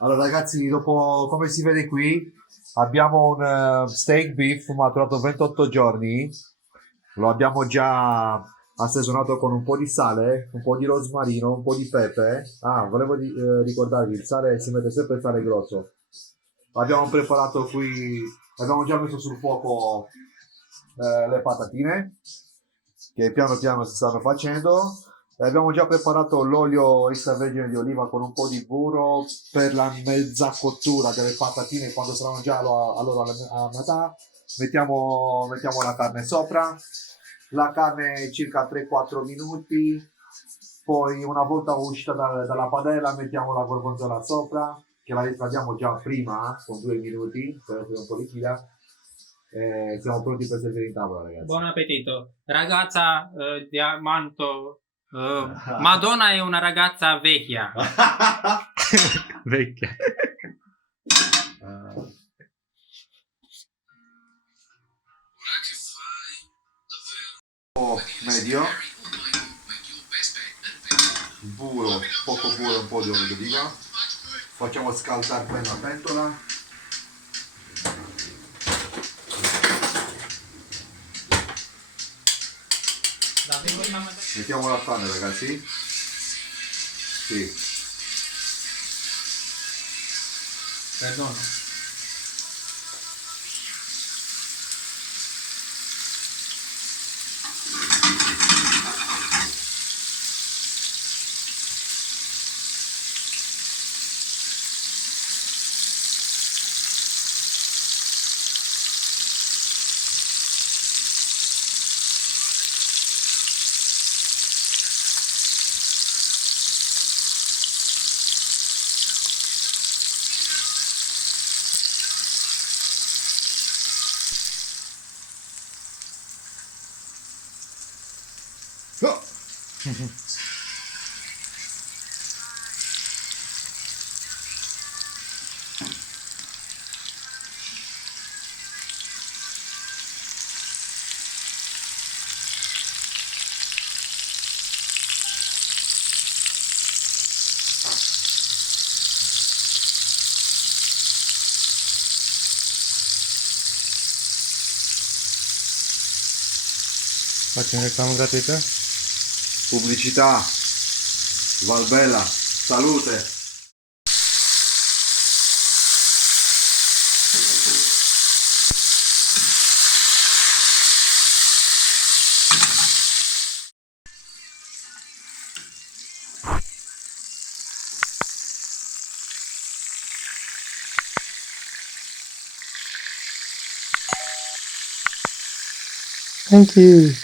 Allora ragazzi, dopo come si vede qui, abbiamo un steak beef maturato 28 giorni. Lo abbiamo già assaisonnato con un po' di sale, un po' di rosmarino, un po' di pepe. Ah, volevo ricordarvi, il sale si mette sempre il sale grosso. Abbiamo preparato qui, abbiamo già messo sul fuoco le patatine che piano piano si stanno facendo. Abbiamo già preparato l'olio extravergine di oliva con un po' di burro per la mezza cottura delle patatine. Quando saranno già allora a metà mettiamo la carne sopra, la carne circa 3-4 minuti, poi una volta uscita dalla padella mettiamo la gorgonzola sopra che la riscaldiamo già prima con 2 minuti per essere un po' liquida. Siamo pronti per servire in tavola, ragazzi. Buon appetito. Ragazza Diamanto. Madonna è una ragazza vecchia. Vecchia. Medio, burro, poco burro e un po' di olio d'oliva. Facciamo scaldare bene la pentola. Mettiamo la carne, ragazzi. Sì. Perdono. Oh. Faccio un reclamo gratuito? Pubblicità. Valbella. Salute. Thank you.